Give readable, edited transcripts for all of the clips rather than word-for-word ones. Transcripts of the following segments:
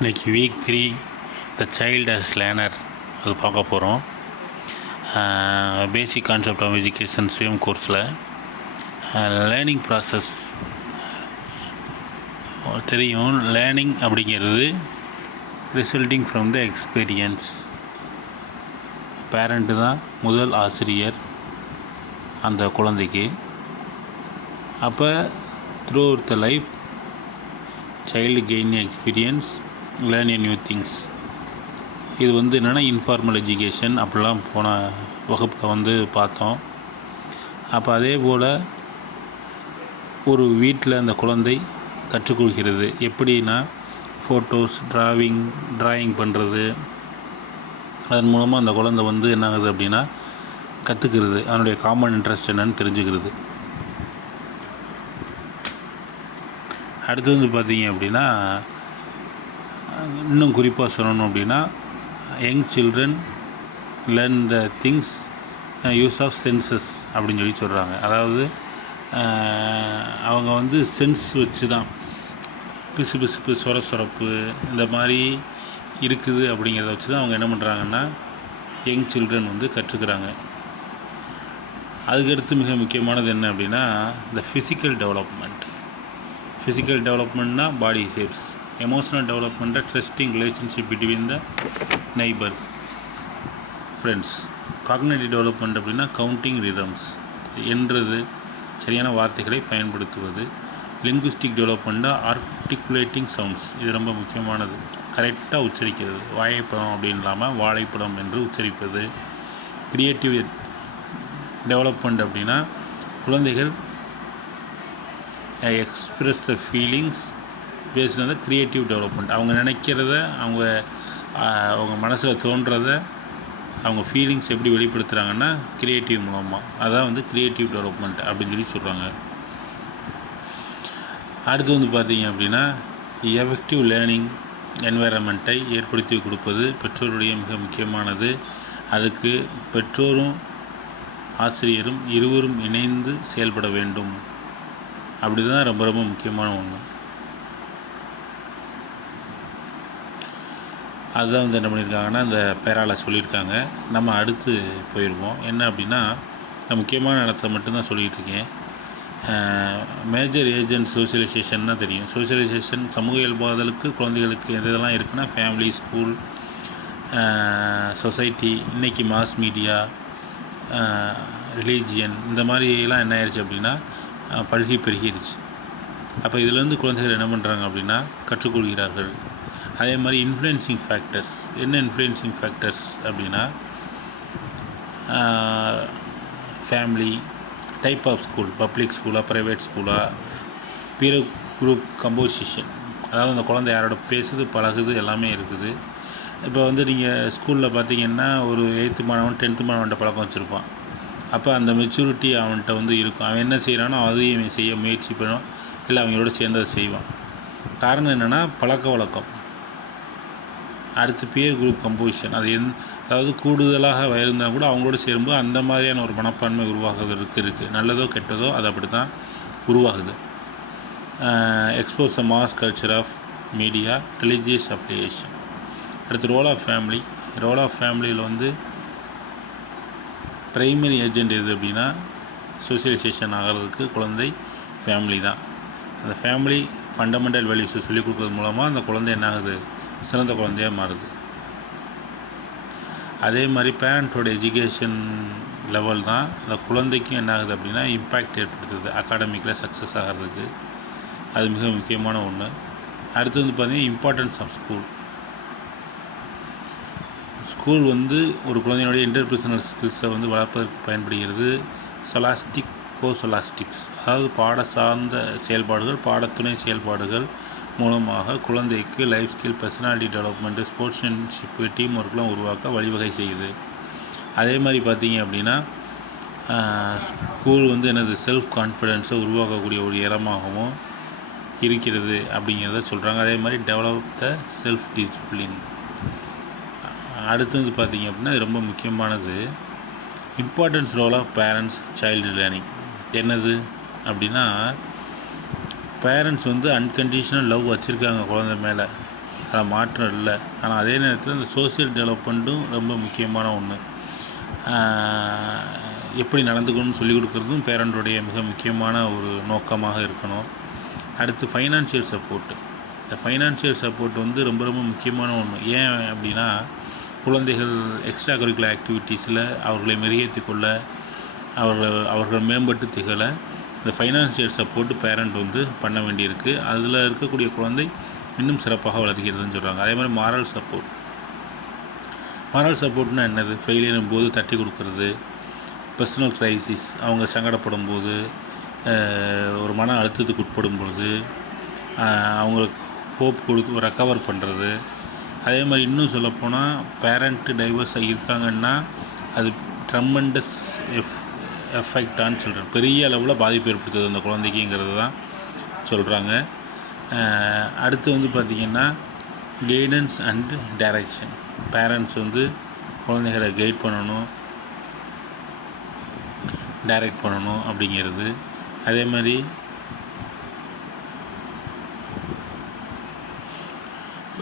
இன்றைக்கி week 3 the child as learner அது பார்க்க போகிறோம். Basic concept of education swim கோர்ஸில் லேர்னிங் ப்ராசஸ் தெரியும். லேர்னிங் அப்படிங்கிறது resulting from the experience. Parent தான் முதல் ஆசிரியர் அந்த குழந்தைக்கு. அப்போ throughout the life child gain experience, learn new things. இது என்னென்னா இன்ஃபார்மல் எஜுகேஷன் அப்படிலாம் போன வகுப்பில் பார்த்தோம். அப்போ அதே போல் ஒரு வீட்டில் அந்த குழந்தை கற்றுக்கொள்கிறது. எப்படின்னா ஃபோட்டோஸ், ட்ராயிங் பண்ணுறது. அதன் மூலமாக அந்த குழந்தை என்ன ஆகுது அப்படின்னா கற்றுக்கிறது. அதனுடைய காமன் இன்ட்ரெஸ்ட் என்னன்னு தெரிஞ்சுக்கிறது. அடுத்து பார்த்தீங்க அப்படின்னா இன்னும் குறிப்பாக சொல்லணும் அப்படின்னா young children learn the things use of senses அப்படின்னு சொல்கிறாங்க. அதாவது அவங்க சென்ஸ் வச்சு தான் பிசு சொரப்பு இந்த மாதிரி இருக்குது அப்படிங்கிறத வச்சு தான் அவங்க என்ன பண்ணுறாங்கன்னா யங் சில்ட்ரன் கற்றுக்கிறாங்க. அதுக்கடுத்து மிக முக்கியமானது என்ன அப்படின்னா இந்த ஃபிசிக்கல் டெவலப்மெண்ட்னா பாடி ஷேப்ஸ். எமோஷனல் டெவலப்மெண்ட்டை trusting relationship between the neighbours, friends. Cognitive development அப்படின்னா கவுண்டிங் ரிதம்ஸ், என்றது சரியான வார்த்தைகளை பயன்படுத்துவது. லிங்குவிஸ்டிக் டெவலப்மெண்ட்டாக ஆர்டிகுலேட்டிங் சவுண்ட்ஸ். இது ரொம்ப முக்கியமானது, கரெக்டாக உச்சரிக்கிறது. வாழைப்பழம் அப்படின்னு இல்லாமல் வாழைப்பழம் என்று உச்சரிப்பது. கிரியேட்டிவ் டெவலப்மெண்ட் அப்படின்னா குழந்தைகள் express the feelings based on the creative development. அவங்க நினைக்கிறத, அவங்க மனசில் தோன்றதை அவங்க ஃபீலிங்ஸ் எப்படி வெளிப்படுத்துகிறாங்கன்னா க்ரியேட்டிவ் மூலமாக. அதான் க்ரியேட்டிவ் டெவலப்மெண்ட் அப்படின்னு சொல்கிறாங்க. அடுத்து பார்த்தீங்க அப்படின்னா எஃபெக்டிவ் லேர்னிங் என்வைரன்மெண்ட்டை ஏற்படுத்தி கொடுப்பது பெற்றோருடைய மிக முக்கியமானது. அதுக்கு பெற்றோரும் ஆசிரியரும் இருவரும் இணைந்து செயல்பட வேண்டும். அப்படி தான் ரொம்ப ரொம்ப முக்கியமான ஒன்று. அதுதான் என்ன பண்ணியிருக்காங்கன்னா இந்த பேரால் சொல்லியிருக்காங்க. நம்ம அடுத்து போயிடுவோம். என்ன அப்படின்னா நான் முக்கியமான இடத்த மட்டும்தான் சொல்லிகிட்டு இருக்கேன். மேஜர் ஏஜென்ட் சோசியலைசேஷன் தான் தெரியும். சோசியலைசேஷன் சமூக இயல்பாதலுக்கு குழந்தைகளுக்கு எதெல்லாம் இருக்குன்னா ஃபேமிலி, ஸ்கூல், சொசைட்டி, இன்றைக்கி மாஸ் மீடியா, ரிலீஜியன், இந்த மாதிரிலாம் என்ன ஆயிடுச்சு அப்படின்னா பெருகிடுச்சு. அப்போ இதிலேருந்து குழந்தைகள் என்ன பண்ணுறாங்க அப்படின்னா கற்றுக்கொள்கிறார்கள். அதே மாதிரி இன்ஃப்ளூயன்சிங் ஃபேக்டர்ஸ். என்ன இன்ஃப்ளூயன்சிங் ஃபேக்டர்ஸ் அப்படின்னா family, type of school, public ஸ்கூலா, ப்ரைவேட் ஸ்கூலா, பியர் குரூப் கம்போசிஷன். அதாவது அந்த குழந்தை யாரோட பேசுது, பழகுது, எல்லாமே இருக்குது. இப்போ நீங்கள் ஸ்கூலில் பார்த்தீங்கன்னா ஒரு 8th மாணவன் 10th மாணவன்கிட்ட பழக்கம் வச்சுருப்பான். அப்போ அந்த மெச்சூரிட்டி அவன்கிட்ட இருக்கும். அவன் என்ன செய்கிறானோ அதையும் அவன் செய்ய முயற்சி பண்ணுவான், இல்லை அவங்களோட சேர்ந்து அதை செய்வான். காரணம் என்னென்னா பழக்க வழக்கம். அடுத்து பியர் குரூப் கம்போசிஷன். அது அதாவது கூடுதலாக இருந்தால் கூட அவங்களோட சேரும்போது அந்த மாதிரியான ஒரு மனப்பான்மை உருவாகுவதற்கு இருக்குது. நல்லதோ கெட்டதோ அது அப்படி தான் உருவாகுது. Expose the mass culture of media, religious application. அடுத்து role of family. Role of ஃபேமிலியில் ப்ரைமரி ஏஜெண்ட் எது அப்படின்னா சோசியலைசேஷன் ஆகிறதுக்கு குழந்தை ஃபேமிலி தான். அந்த ஃபேமிலி ஃபண்டமெண்டல் வேல்யூஸை சொல்லிக் கொடுக்கறது மூலமாக அந்த குழந்தை என்ன ஆகுது, சிறந்த குழந்தையாக மாறுது. அதே மாதிரி பேரண்ட்டோட எஜுகேஷன் லெவல் தான் அந்த குழந்தைக்கும் என்ன ஆகுது அப்படின்னா இம்பேக்ட் ஏற்படுத்துது அகாடமிக்கில் சக்ஸஸ் ஆகிறதுக்கு. அது மிக முக்கியமான ஒன்று. அடுத்து பார்த்திங்கன்னா இம்பார்ட்டன்ஸ் ஆஃப் ஸ்கூல். ஸ்கூல் ஒரு குழந்தையினுடைய இன்டர்பர்சனல் ஸ்கில்ஸை வளர்ப்பதற்கு பயன்படுகிறது. சொலாஸ்டிக், கோசொலாஸ்டிக்ஸ், அதாவது பாட சார்ந்த செயல்பாடுகள், பாடத்துணை செயல்பாடுகள் மூலமாக குழந்தைக்கு life skill, personality development, sportsmanship, team ஒர்க்லாம் உருவாக்க வழிவகை செய்யுது. அதே மாதிரி பார்த்தீங்க அப்படின்னா ஸ்கூல் என்னது செல்ஃப் கான்ஃபிடென்ஸை உருவாக்கக்கூடிய ஒரு இடமாகவும் இருக்கிறது அப்படிங்கிறத சொல்கிறாங்க. அதே மாதிரி டெவலப் த செல்ஃப் டிசிப்ளின். அடுத்து பார்த்தீங்க அப்படின்னா இது ரொம்ப முக்கியமானது, importance role of parents child learning. என்னது அப்படின்னா பேரண்ட்ஸ் அன்கண்டிஷனல் லவ் வச்சுருக்காங்க குழந்தை மேலே. அதில் மாற்றம் இல்லை. ஆனால் அதே நேரத்தில் இந்த சோசியல் டெவலப்மெண்ட்டும் ரொம்ப முக்கியமான ஒன்று. எப்படி நடந்துக்கணும்னு சொல்லிக் கொடுக்குறதும் பேரண்ட்டுடைய மிக முக்கியமான ஒரு நோக்கமாக இருக்கணும். அடுத்து ஃபைனான்சியல் சப்போர்ட்டு. இந்த ஃபைனான்சியல் சப்போர்ட் வந்து ரொம்ப ரொம்ப முக்கியமான ஒன்று. ஏன் அப்படின்னா, குழந்தைகள் எக்ஸ்ட்ரா கரிக்குலர் ஆக்டிவிட்டீஸில் அவர்களை மெருகேற்றி கொள்ள, அவர்கள் மேம்பட்டு திகழ இந்த ஃபைனான்சியல் சப்போர்ட்டு பேரண்ட் வந்து பண்ண வேண்டியிருக்கு. அதில் இருக்கக்கூடிய குழந்தை இன்னும் சிறப்பாக வளர்கிறதுன்னு சொல்கிறாங்க. அதே மாதிரி மாரல் சப்போர்ட்னால் என்னது? ஃபெயிலியரும் போது தட்டி கொடுக்கறது, பர்சனல் க்ரைசிஸ், அவங்க சங்கடப்படும் போது, ஒரு மன அழுத்தத்துக்கு உட்படும் பொழுது அவங்களுக்கு ஹோப் கொடுத்து ரெக்கவர் பண்ணுறது. அதே மாதிரி இன்னும் சொல்லப்போனால் பேரண்ட்டு டைவர்ஸாக இருக்காங்கன்னா அது ட்ரமெண்டஸ் எஃபெக்டான்னு சொல்கிறேன். பெரிய அளவில் பாதிப்பு ஏற்படுத்துது அந்த குழந்தைக்குங்கிறது தான் சொல்கிறாங்க. அடுத்து வந்து பார்த்திங்கன்னா கைடன்ஸ் அண்டு டைரக்ஷன். பேரண்ட்ஸ் வந்து குழந்தைகளை கைட் பண்ணணும், டைரக்ட் பண்ணணும் அப்படிங்கிறது. அதே மாதிரி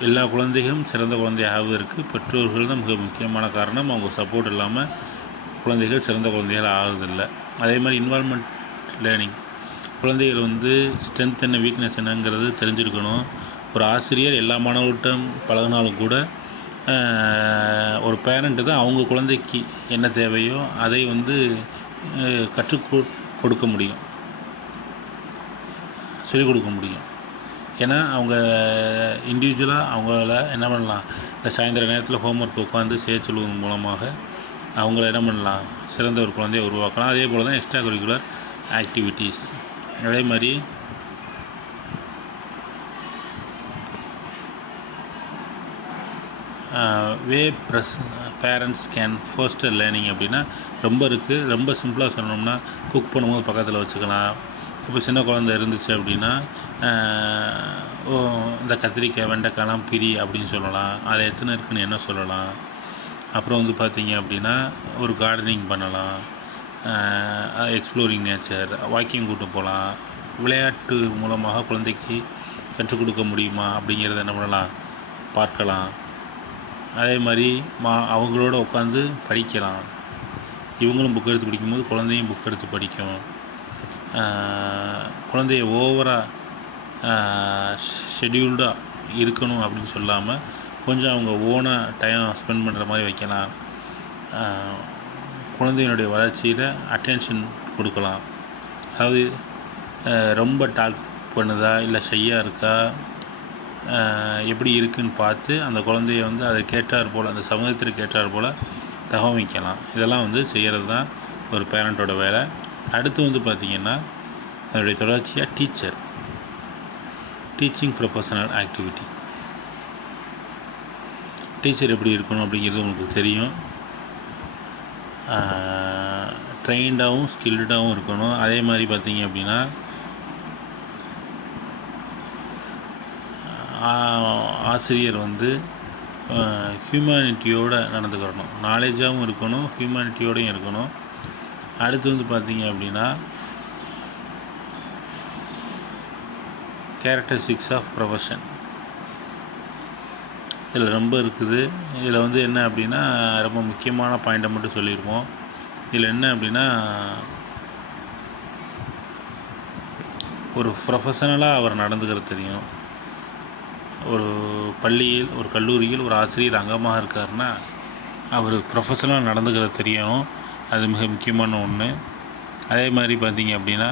எல்லா குழந்தைகளும் சிறந்த குழந்தையாகுவதற்கு பெற்றோர்கள் தான் மிக முக்கியமான காரணம். அவங்க சப்போர்ட் இல்லாமல் குழந்தைகள் சிறந்த குழந்தைகள் ஆகிறதில்லை. அதே மாதிரி இன்வால்மெண்ட் லேர்னிங். குழந்தைகள் வந்து ஸ்ட்ரென்த் என்ன, வீக்னஸ் என்னங்கிறது தெரிஞ்சிருக்கணும். ஒரு ஆசிரியர் எல்லா மாணவர்கிட்டும் பழகினாலும் கூட ஒரு பேரண்ட்டு தான் அவங்க குழந்தைக்கு என்ன தேவையோ அதை வந்து கற்றுக் கொடுக்க முடியும், சொல்லிக் கொடுக்க முடியும். ஏன்னா அவங்க இண்டிவிஜுவலாக அவங்கள என்ன பண்ணலாம், இந்த சாயந்தர நேரத்தில் ஹோம்ஒர்க் உட்காந்து செய்ய சொல்வதன் மூலமாக அவங்கள என்ன பண்ணலாம், சிறந்த ஒரு குழந்தையை உருவாக்கலாம். அதே போல் தான் எக்ஸ்ட்ரா கரிக்குலர் ஆக்டிவிட்டீஸ். அதே மாதிரி பேரண்ட்ஸ் கேன் ஃபோஸ்டர் லேர்னிங் அப்படின்னா ரொம்ப இருக்குது. ரொம்ப சிம்பிளாக சொல்லணும்னா குக் பண்ணும்போது பக்கத்தில் வச்சுக்கலாம். இப்போ சின்ன குழந்தை இருந்துச்சு அப்படின்னா இந்த கத்திரிக்காய் வெண்டைக்காய்லாம் பிரி அப்படின்னு சொல்லலாம். அதில் எத்தனை இருக்குன்னு என்ன சொல்லலாம். அப்புறம் வந்து பார்த்திங்க அப்படின்னா ஒரு கார்டனிங் பண்ணலாம், எக்ஸ்ப்ளோரிங் நேச்சர், வாக்கிங் கூட்டு போகலாம். விளையாட்டு மூலமாக குழந்தைக்கு கற்றுக் கொடுக்க முடியுமா அப்படிங்கிறத என்ன பண்ணலாம், பார்க்கலாம். அதே மாதிரி அவங்களோட உட்காந்து படிக்கலாம். இவங்களும் புக் எடுத்து படிக்கும்போது குழந்தையும் புக் எடுத்து படிக்கும். குழந்தைய ஓவராக ஷெட்யூல்டாக இருக்கணும் அப்படின்னு சொல்லாமல் கொஞ்சம் அவங்க ஓனாக டைம் ஸ்பெண்ட் பண்ணுற மாதிரி வைக்கலாம். குழந்தையினுடைய வளர்ச்சியில் அட்டென்ஷன் கொடுக்கலாம். அதாவது ரொம்ப டாக் பண்ணுதா இல்லை ஷையாக இருக்கா, எப்படி இருக்குதுன்னு பார்த்து அந்த குழந்தைய வந்து அதை கேட்டார் போல், அந்த சமூகத்திற்கு கேட்டார் போல் தகவமைக்கலாம். இதெல்லாம் வந்து செய்கிறது தான் ஒரு பேரண்ட்டோட வேலை. அடுத்து வந்து பார்த்திங்கன்னா அதனுடைய தொடர்ச்சியாக டீச்சிங் ப்ரொஃபஷனல் ஆக்டிவிட்டி. டீச்சர் எப்படி இருக்கணும் அப்படிங்கிறது உங்களுக்கு தெரியும். ட்ரெயின்டாகவும் ஸ்கில்டாகவும் இருக்கணும். அதே மாதிரி பார்த்திங்க அப்படின்னா ஆசிரியர் வந்து ஹியூமனிட்டியோடு நடந்துக்கிறணும், நாலேஜாகவும் இருக்கணும், ஹியூமனிட்டியோடையும் இருக்கணும். அடுத்து வந்து பார்த்திங்க அப்படின்னா கேரக்டரிஸ்டிக்ஸ் ஆஃப் ப்ரொஃபஷன். இதில் ரொம்ப இருக்குது. இதில் வந்து என்ன அப்படின்னா ரொம்ப முக்கியமான பாயிண்ட்டை மட்டும் சொல்லியிருக்கோம். இதில் என்ன அப்படின்னா ஒரு ப்ரொஃபஷனலாக அவர் நடந்துக்கிறது தெரியும். ஒரு பள்ளியில், ஒரு கல்லூரியில் ஒரு ஆசிரியர் அங்கமாக இருக்காருன்னா அவர் ப்ரொஃபஷனலாக நடந்துக்கிறது தெரியணும். அது மிக முக்கியமான ஒன்று. அதே மாதிரி பார்த்திங்க அப்படின்னா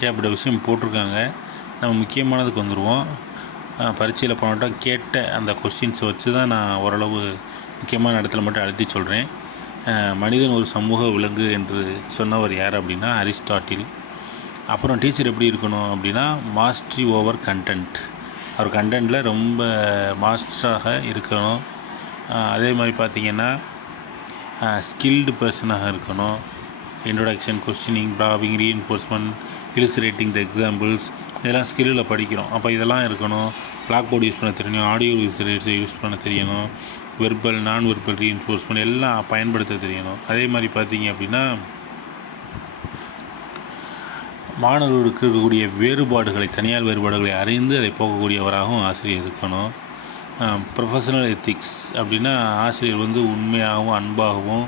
ஏகப்பட்ட விஷயம் போட்டிருக்காங்க. நம்ம முக்கியமானதுக்கு வந்துடுவோம். பரீட்சையில் போனோட்டால் கேட்ட அந்த கொஸ்டின்ஸை வச்சு தான் நான் ஓரளவு முக்கியமான இடத்துல மட்டும் அழுத்தி சொல்கிறேன். மனிதன் ஒரு சமூக விலங்கு என்று சொன்னவர் யார் அப்படின்னா அரிஸ்டாட்டில். அப்புறம் டீச்சர் எப்படி இருக்கணும் அப்படின்னா மாஸ்ட்ரி ஓவர் கண்டென்ட். அவர் கண்டென்ட்டில் ரொம்ப மாஸ்டராக இருக்கணும். அதே மாதிரி பார்த்திங்கன்னா ஸ்கில்டு பர்சனாக இருக்கணும். Introduction, questioning, probing, reinforcement, illustrating the examples, இதெல்லாம் ஸ்கில்லில் படிக்கிறோம். அப்போ இதெல்லாம் இருக்கணும். பிளாக் போர்டு யூஸ் பண்ண தெரியணும், ஆடியோ விசுவல்ஸ் யூஸ் பண்ண தெரியணும், வெர்பல், நான் வெர்பல் ரீஎன்ஃபோர்ஸ்மெண்ட் எல்லாம் பயன்படுத்த தெரியணும். அதே மாதிரி பார்த்திங்க அப்படின்னா மாணவர்களுக்கு இருக்கக்கூடிய வேறுபாடுகளை, தனியார் வேறுபாடுகளை அறிந்து அதை போகக்கூடியவராகவும் ஆசிரியர் இருக்கணும். ப்ரொஃபஷனல் எத்திக்ஸ் அப்படின்னா ஆசிரியர் வந்து உண்மையாகவும் அன்பாகவும்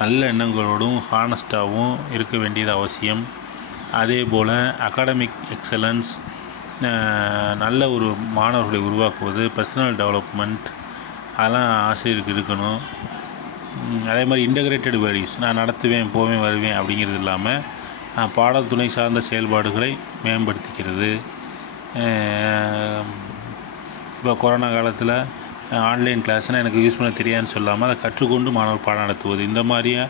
நல்ல எண்ணங்களோடும் ஹானஸ்ட்டாகவும் இருக்க வேண்டியது அவசியம். அதே போல் அகாடமிக் எக்ஸலன்ஸ், நல்ல ஒரு மாணவர்களை உருவாக்குவது, பர்சனல் டெவலப்மெண்ட், அதெல்லாம் ஆசிரியருக்கு இருக்கணும். அதே மாதிரி இன்டகிரேட்டட் வேல்யூஸ், நான் நடத்துவேன் போவேன் வருவேன் அப்படிங்கிறது இல்லாமல் பாடத்துணை சார்ந்த செயல்பாடுகளை மேம்படுத்திக்கிறது. இப்போ கொரோனா காலத்தில் ஆன்லைன் கிளாஸ்னால் எனக்கு யூஸ் பண்ண தெரியாதுன்னு சொல்லாமல் அதை கற்றுக்கொண்டு மாணவர் பாடம் நடத்துவது, இந்த மாதிரியே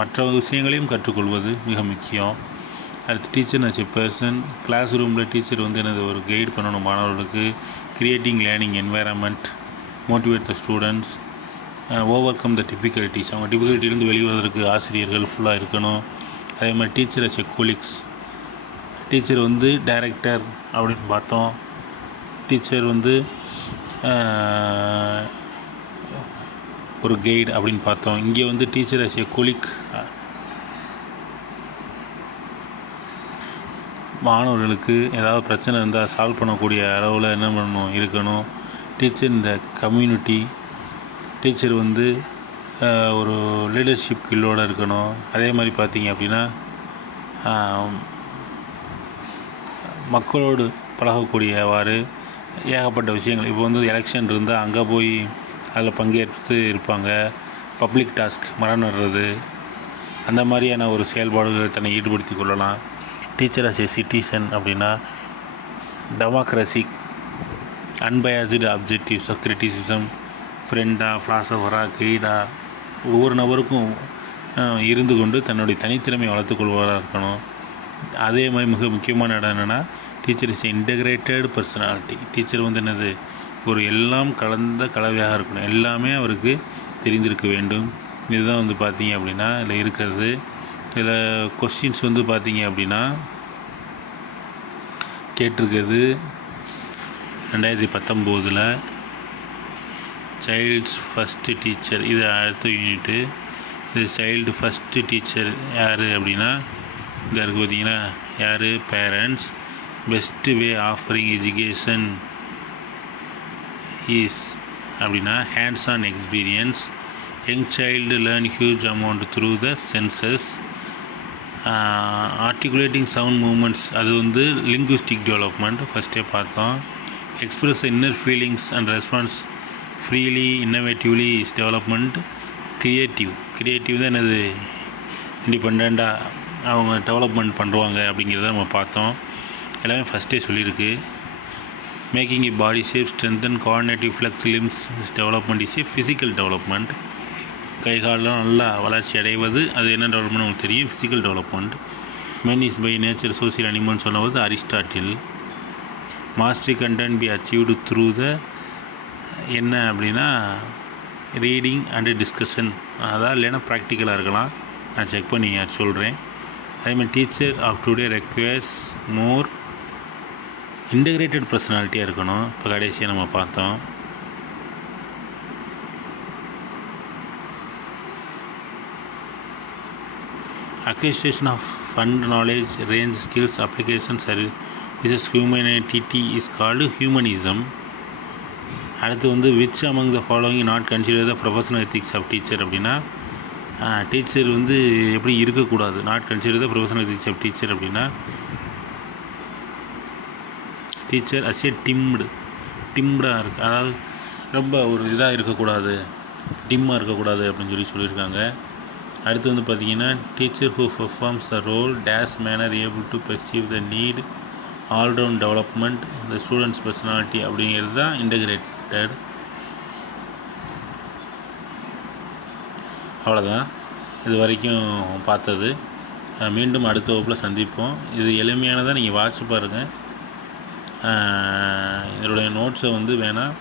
மற்ற விஷயங்களையும் கற்றுக்கொள்வது மிக முக்கியம். அடுத்து teacher as a person, class ரூமில் டீச்சர் வந்து எனது ஒரு கைடு பண்ணணும் மாணவர்களுக்கு. Creating learning environment, motivate the students, overcome the difficulties, அவங்க டிஃபிகல்ட்டிலேருந்து வெளிவருவதற்கு ஆசிரியர்கள் ஃபுல்லாக இருக்கணும். அதே மாதிரி teacher as a colleagues, teacher வந்து டைரக்டர் அப்படின்னு பார்த்தோம். டீச்சர் வந்து ஒரு கைடு அப்படின்னு பார்த்தோம். இங்கே வந்து டீச்சர் அஸ் எ கொலீக், மாணவர்களுக்கு ஏதாவது பிரச்சனை இருந்தால் சால்வ் பண்ணக்கூடிய அளவில் என்ன பண்ணணும் இருக்கணும். டீச்சர் இந்த கம்யூனிட்டி, டீச்சர் வந்து ஒரு லீடர்ஷிப் ஸ்கில்லோடு இருக்கணும். அதே மாதிரி பார்த்திங்க அப்படின்னா மக்களோடு பழகக்கூடியவாறு ஏகப்பட்ட விஷயங்கள். இப்போ வந்து எலெக்ஷன் இருந்தால் அங்கே போய் அதில் பங்கேற்று இருப்பாங்க. பப்ளிக் டாஸ்க், மரம் நடுறது, அந்த மாதிரியான ஒரு செயல்பாடுகள் தன்னை ஈடுபடுத்தி கொள்ளலாம். டீச்சர் அஸ் ஏ சிட்டிசன் அப்படின்னா democracy, unbiased objectives of criticism, ஃப்ரெண்டாக, ஃபிலாசபராக, கைடாக, ஒவ்வொரு நபருக்கும் இருந்து கொண்டு தன்னுடைய தனித்திறமையை வளர்த்துக்கொள்வதாக இருக்கணும். அதே மாதிரி மிக முக்கியமான இடம் என்னென்னா teacher is integrated personality. Teacher வந்து என்னது, ஒரு எல்லாம் கலந்த கலவையாக இருக்கணும். எல்லாமே அவருக்கு தெரிந்திருக்க வேண்டும். இதுதான் வந்து பார்த்தீங்க அப்படின்னா இதில் இருக்கிறது. இதில் கொஸ்டின்ஸ் வந்து பார்த்தீங்க அப்படின்னா கேட்டிருக்கிறது 2019 சைல்ட்ஸ் ஃபஸ்ட்டு டீச்சர், இது அடுத்த யூனிட்டு. இது சைல்டு ஃபஸ்ட்டு டீச்சர் யார் அப்படின்னா இதில் இருக்குது பார்த்தீங்கன்னா யார், parents. Best way offering education is அப்படின்னா hands on experience. Young child learn huge amount through the senses. Articulating sound moments, அது வந்து லிங்குவிஸ்டிக் டெவலப்மெண்ட் ஃபஸ்ட்டே பார்த்தோம். Express inner feelings and response freely innovatively is development. Creative தான் என்னது, இண்டிபெண்ட்டாக அவங்க development பண்ணுவாங்க அப்படிங்கிறத நம்ம பார்த்தோம். எல்லாமே ஃபஸ்ட்டே சொல்லியிருக்கு. Making a body shape, strengthen coordinative flex limbs is development is a physical development. கை காலெலாம் நல்லா வளர்ச்சி அடைவது, அது என்ன டெவலப்மெண்ட் நமக்கு தெரியும், physical development. Men is by nature social அனிமல்னு சொன்னது Aristotle. Mastery content be achieved through the என்ன அப்படின்னா ரீடிங் அண்டு டிஸ்கஷன், அதான் இல்லைன்னா ப்ராக்டிக்கலாக இருக்கலாம். நான் செக் பண்ணி சொல்கிறேன். அதேமாதிரி teacher of today requires more integrated பர்சனாலிட்டியாக இருக்கணும். இப்போ கடைசியாக நம்ம பார்த்தோம். Acquisition of fund knowledge range skills application services humanity is called humanism. அடுத்து வந்து which among the following not consider the professional ethics of teacher அப்படின்னா டீச்சர் வந்து எப்படி இருக்கக்கூடாது, not consider the professional ethics of teacher அப்படின்னா teacher as a டிம்டாக இருக்குது, அதாவது ரொம்ப ஒரு இதாக இருக்கக்கூடாது, டிம்மாக இருக்கக்கூடாது அப்படின்னு சொல்லியிருக்காங்க. அடுத்து வந்து பார்த்திங்கன்னா teacher who performs the role days manner able to perceive the need all round development the students personality அப்படிங்கிறது தான் இன்டகிரேட்டட். அவ்வளோதான் இது வரைக்கும் பார்த்தது. மீண்டும் அடுத்த வகுப்பில் சந்திப்போம். இது எளிமையானதாக நீங்கள் வாட்சி பாருங்கள். இதனுடைய நோட்ஸை வந்து வேணால்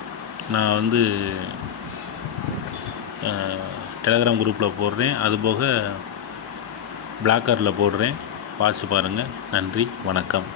நான் வந்து டெலகிராம் குரூப்பில் போடுறேன், அதுபோக பிளாக்கரில் போடுறேன், வாட்சி பாருங்கள். நன்றி, வணக்கம்.